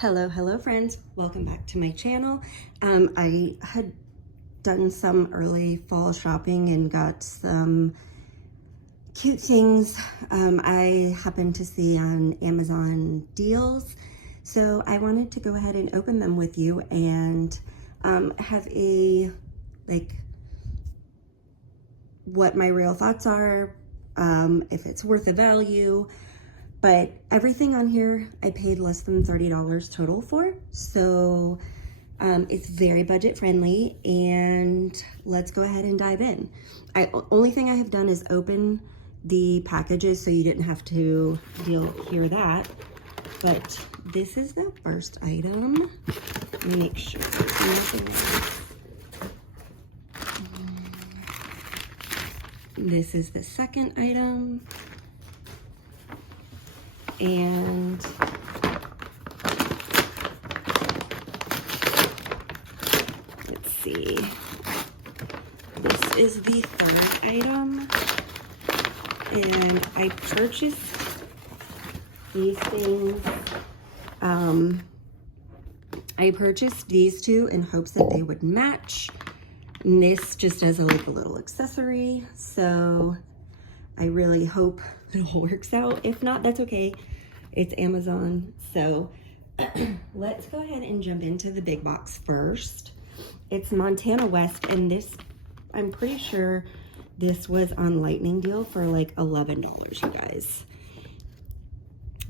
Hello friends, welcome back to my channel. I had done some early fall shopping and got some cute things I happened to see on Amazon deals. So I wanted to go ahead and open them with you and have a what my real thoughts are, if it's worth the value. But everything on here, I paid less than $30 total for. So it's very budget friendly, and let's go ahead and dive in. Only thing I have done is open the packages so you didn't have to hear that. But this is the first item. Let me make sure there's nothing else. This is the second item. And let's see, this is the third item, and I purchased these things. I purchased these two in hopes that they would match, and this just as a little accessory, so I really hope it all works out. If not, that's okay. It's Amazon. So let's go ahead and jump into the big box first. It's Montana West, and this, I'm pretty sure this was on Lightning Deal for like $11, you guys.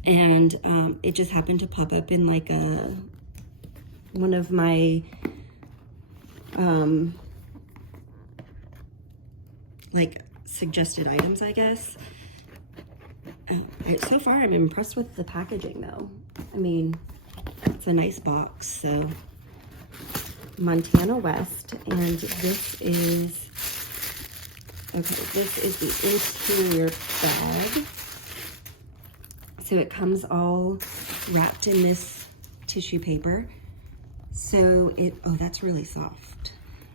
And it just happened to pop up in like one of my like suggested items, I guess. So far, I'm impressed with the packaging, though. I mean, it's a nice box. So, Montana West, and this is, okay, this is the interior bag. So it comes all wrapped in this tissue paper. So oh, that's really soft.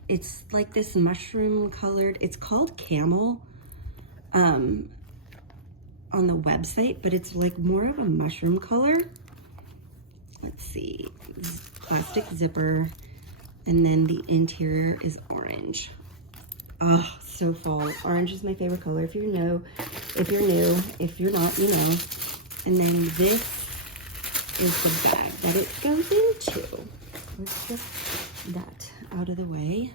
It's like this mushroom colored, it's called Camel. On the website, but it's like more of a mushroom color. Let's see, plastic zipper, and then the interior is orange. Oh, so fall. Orange is my favorite color. If you know, if you're new, if you're not, you know. And then this is the bag that it goes into. Let's get that out of the way.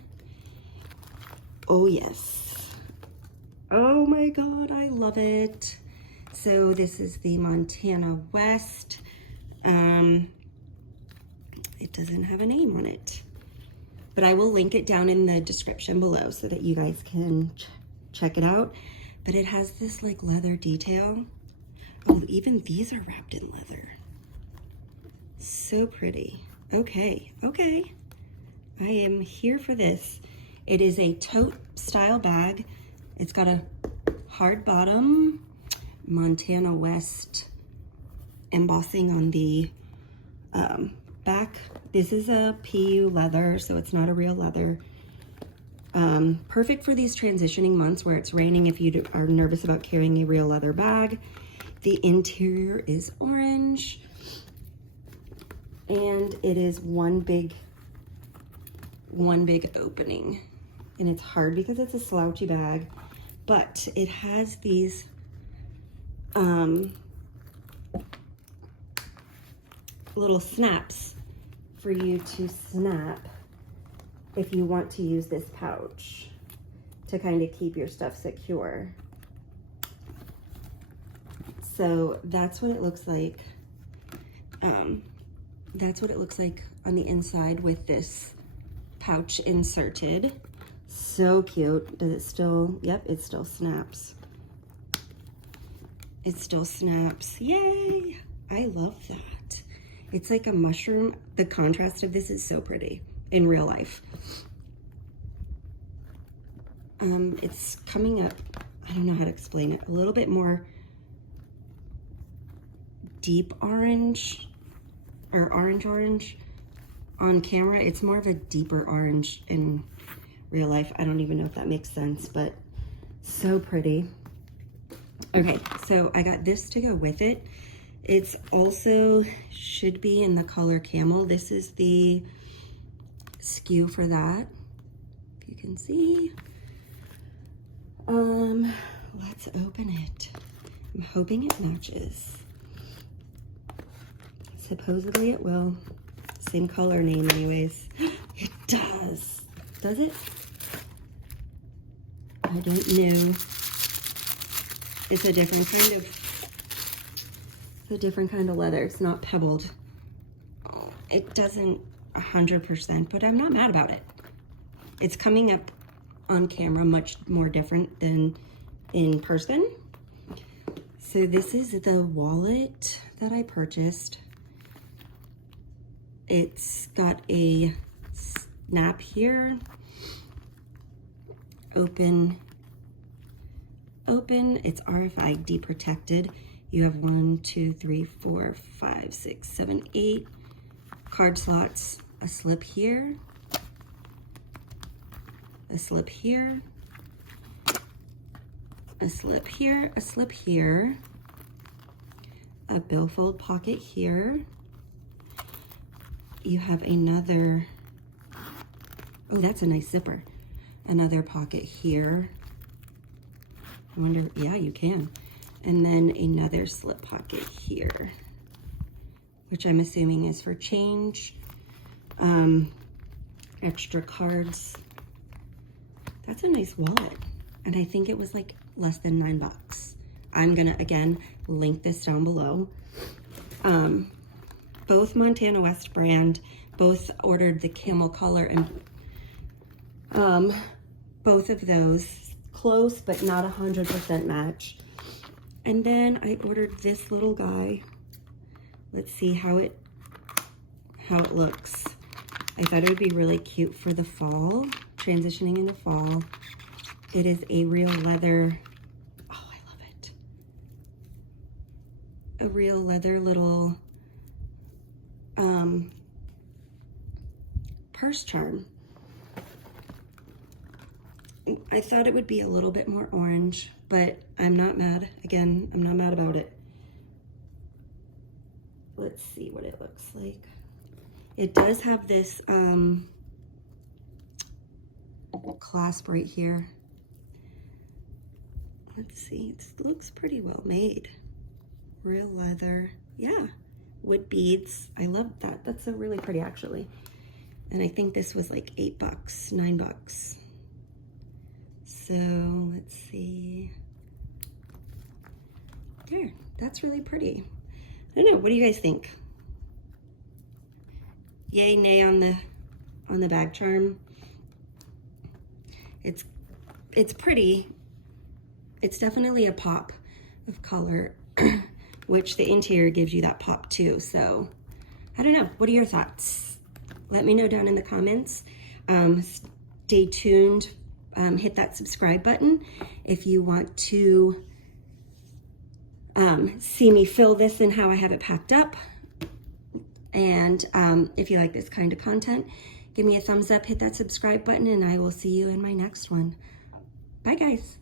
Oh yes. Oh my God, I love it. So this is the Montana West. It doesn't have a name on it, but I will link it down in the description below so that you guys can check it out. But it has this like leather detail. Oh, even these are wrapped in leather. So pretty. Okay. I am here for this. It is a tote style bag. It's got a hard bottom, Montana West embossing on the back. This is a PU leather, so it's not a real leather. Perfect for these transitioning months where it's raining if you are nervous about carrying a real leather bag. The interior is orange, and it is one big opening. And it's hard because it's a slouchy bag, but it has these little snaps for you to snap if you want to use this pouch to kind of keep your stuff secure. So that's what it looks like. That's what it looks like on the inside with this pouch inserted. So cute. Does it still? Yep, it still snaps. It still snaps. Yay! I love that. It's like a mushroom. The contrast of this is so pretty in real life. It's coming up, I don't know how to explain it, a little bit more deep orange, or orange. On camera, it's more of a deeper orange in real life. I don't even know if that makes sense, but so pretty. Okay, so I got this to go with it. It's also should be in the color camel. This is the SKU for that, if you can see. Let's open it. I'm hoping it matches. Supposedly it will. Same color name anyways. It does. Does it? I don't know. It's a different kind of leather. It's not pebbled. It doesn't 100%, but I'm not mad about it. It's coming up on camera much more different than in person. So this is the wallet that I purchased. It's got a snap here. Open. It's RFID protected. You have 1, 2, 3, 4, 5, 6, 7, 8 card slots. A slip here. A slip here. A slip here. A slip here. A billfold pocket here. You have another, oh, that's a nice zipper. Another pocket here. I wonder, yeah, you can. And then another slip pocket here, which I'm assuming is for change. Extra cards. That's a nice wallet. And I think it was like less than $9. I'm gonna, again, link this down below. Both Montana West brand, both ordered the camel color, and both of those close but not 100% match. And then I ordered this little guy. Let's see how it looks. I thought it would be really cute for the fall, transitioning into fall. It is a real leather, oh, I love it. A real leather little purse charm. I thought it would be a little bit more orange, but I'm not mad. Again, I'm not mad about it. Let's see what it looks like. It does have this clasp right here. Let's see, it looks pretty well made. Real leather, yeah. Wood beads, I love that. That's so really pretty actually. And I think this was like $8, $9. So let's see. There, that's really pretty. I don't know, what do you guys think? Yay, nay on the bag charm. It's pretty. It's definitely a pop of color, which the interior gives you that pop too. So I don't know, what are your thoughts? Let me know down in the comments. Stay tuned, hit that subscribe button if you want to see me fill this and how I have it packed up. And if you like this kind of content, give me a thumbs up, hit that subscribe button, and I will see you in my next one. Bye guys.